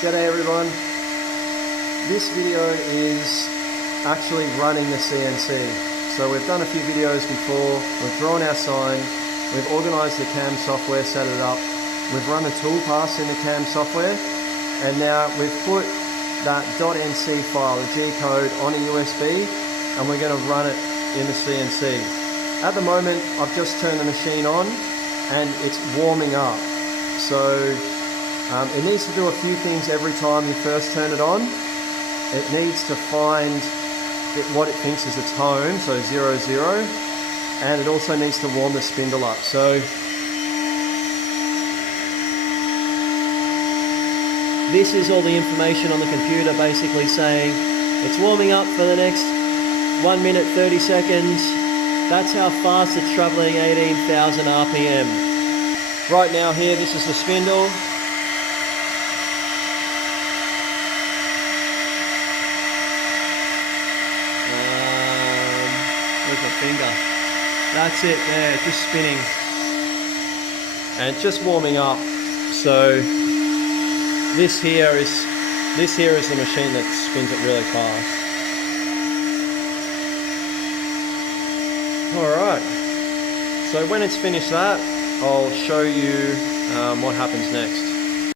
G'day everyone. This video is actually running the CNC. So we've done a few videos before, we've drawn our sign, we've organised the CAM software, set it up, we've run a tool pass in the CAM software, and now we've put that .nc file, the G code, on a USB, and we're going to run it in the CNC. At the moment, I've just turned the machine on and it's warming up. So it needs to do a few things every time you first turn it on. It needs to find what it thinks is its home, so 0, 0, and it also needs to warm the spindle up. So this is all the information on the computer basically saying it's warming up for the next 1 minute 30 seconds. That's how fast it's traveling, 18,000 RPM. Right now here, this is the spindle. Where's my finger? That's it there, just spinning. And just warming up. So this here is the machine that spins it really fast. Alright, so when it's finished that, I'll show you what happens next.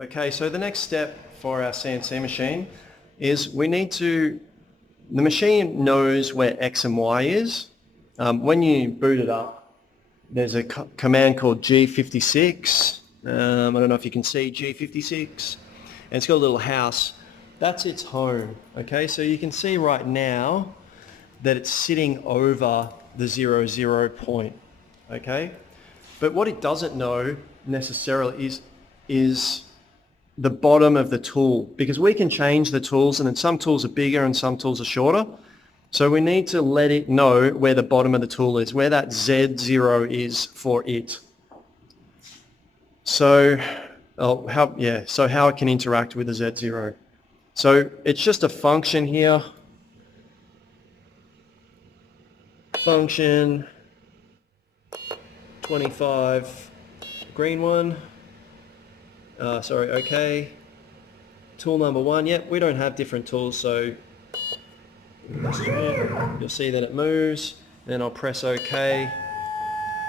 Okay, so the next step for our CNC machine is the machine knows where X and Y is. When you boot it up, there's a command called G56. I don't know if you can see G56, and it's got a little house. That's its home. Okay, so you can see right now that it's sitting over the 0, 0 point. Okay, but what it doesn't know necessarily is the bottom of the tool, because we can change the tools, and then some tools are bigger and some tools are shorter. So we need to let it know where the bottom of the tool is, where that Z0 is for it. So how it can interact with the Z0. So it's just a function here. Function 25, green one. Okay. Tool number 1, yep, we don't have different tools, so you'll see that it moves. Then I'll press OK,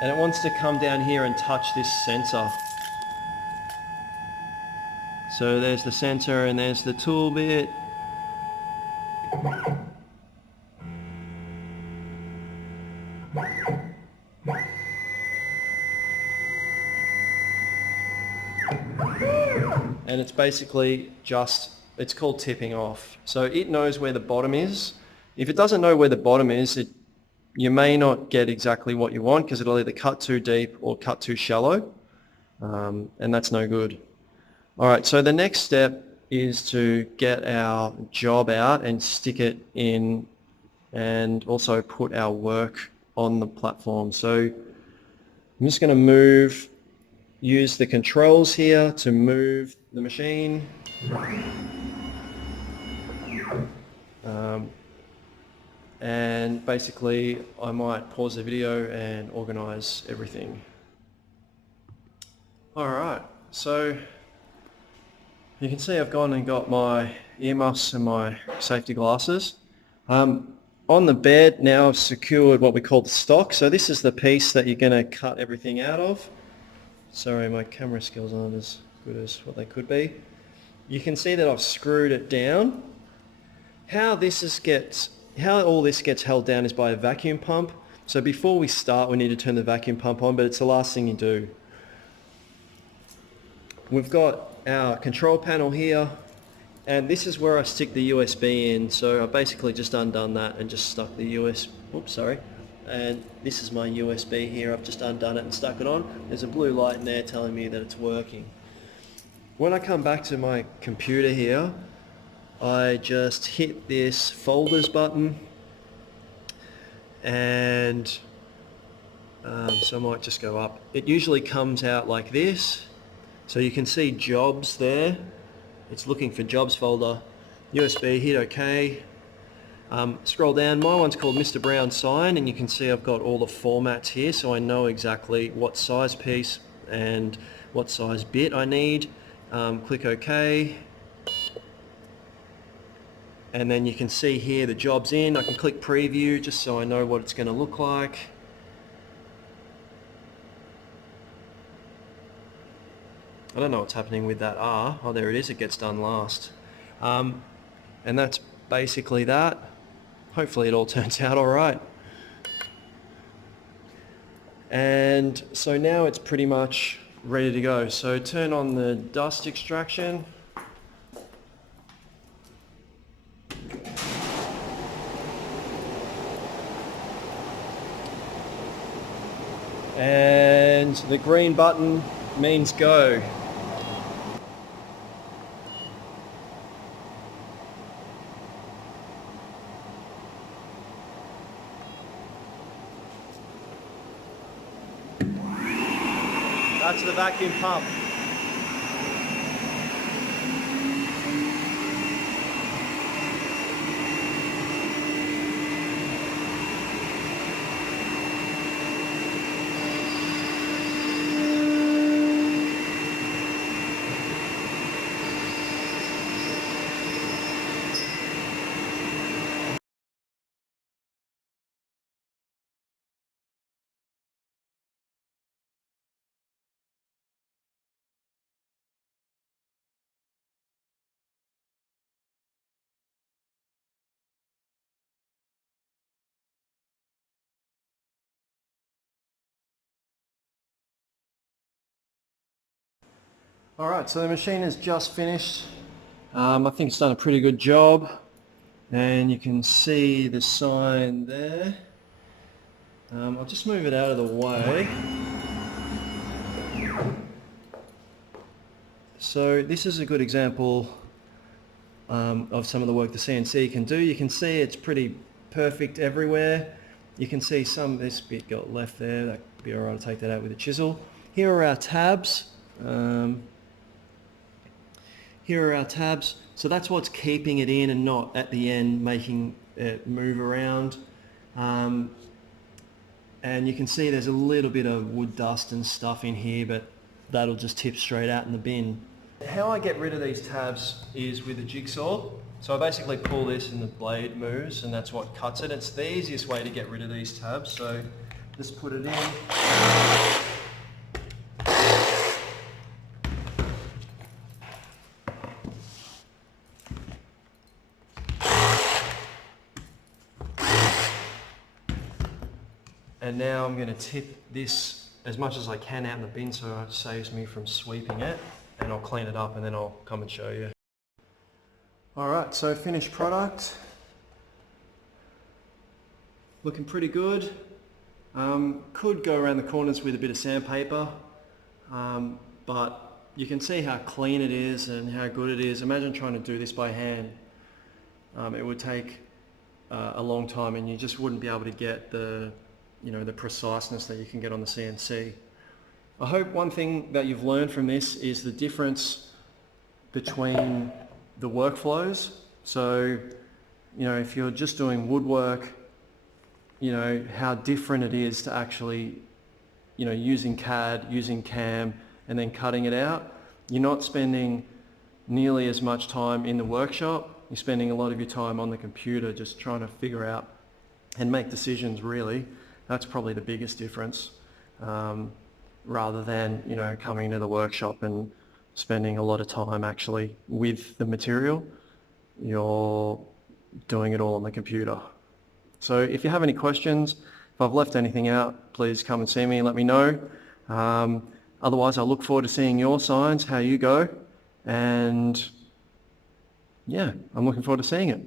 and it wants to come down here and touch this sensor. So there's the sensor and there's the tool bit. And it's basically it's called tipping off. So it knows where the bottom is. If it doesn't know where the bottom is, you may not get exactly what you want, because it'll either cut too deep or cut too shallow, and that's no good. Alright, so the next step is to get our job out and stick it in, and also put our work on the platform. So I'm just going to use the controls here to move the machine. And basically I might pause the video and organize everything. Alright, so you can see I've gone and got my earmuffs and my safety glasses. On the bed now I've secured what we call the stock. So this is the piece that you're going to cut everything out of. Sorry, my camera skills aren't as good as what they could be. You can see that I've screwed it down. How all this gets held down is by a vacuum pump. So before we start, we need to turn the vacuum pump on, but it's the last thing you do. We've got our control panel here, and this is where I stick the USB in. So I basically just undone that and just stuck the and this is my USB here. I've just undone it and stuck it on. There's a blue light in there telling me that it's working. When I come back to my computer here, I just hit this folders button, and so I might just go up. It usually comes out like this. So you can see jobs there. It's looking for jobs folder. USB, hit OK. Scroll down, my one's called Mr. Brown Sign, and you can see I've got all the formats here, so I know exactly what size piece and what size bit I need. click OK, and then you can see here the job's in. I can click preview just so I know what it's going to look like. I don't know what's happening with that R. Oh, there it is, it gets done last. And that's basically that. Hopefully it all turns out all right. And so now it's pretty much ready to go. So turn on the dust extraction. And the green button means go. That's the vacuum pump. Alright, so the machine is just finished. I think it's done a pretty good job, and you can see the sign there. I'll just move it out of the way. So this is a good example of some of the work the CNC can do. You can see it's pretty perfect everywhere. You can see this bit got left there. That'd be alright to take that out with a chisel. Here are our tabs. Here are our tabs. So that's what's keeping it in and not at the end making it move around. And you can see there's a little bit of wood dust and stuff in here, but that'll just tip straight out in the bin. How I get rid of these tabs is with a jigsaw. So I basically pull this and the blade moves, and that's what cuts it. It's the easiest way to get rid of these tabs. So just put it in. And now I'm going to tip this as much as I can out in the bin so it saves me from sweeping it, and I'll clean it up and then I'll come and show you. Alright, so finished product. Looking pretty good. Could go around the corners with a bit of sandpaper, but you can see how clean it is and how good it is. Imagine trying to do this by hand. It would take a long time, and you just wouldn't be able to get the preciseness that you can get on the CNC. I hope one thing that you've learned from this is the difference between the workflows. So, if you're just doing woodwork, how different it is to actually, using CAD, using CAM, and then cutting it out. You're not spending nearly as much time in the workshop. You're spending a lot of your time on the computer just trying to figure out and make decisions, really. That's probably the biggest difference, rather than, coming to the workshop and spending a lot of time actually with the material. You're doing it all on the computer. So if you have any questions, if I've left anything out, please come and see me and let me know. Otherwise, I look forward to seeing your signs, how you go, and yeah, I'm looking forward to seeing it.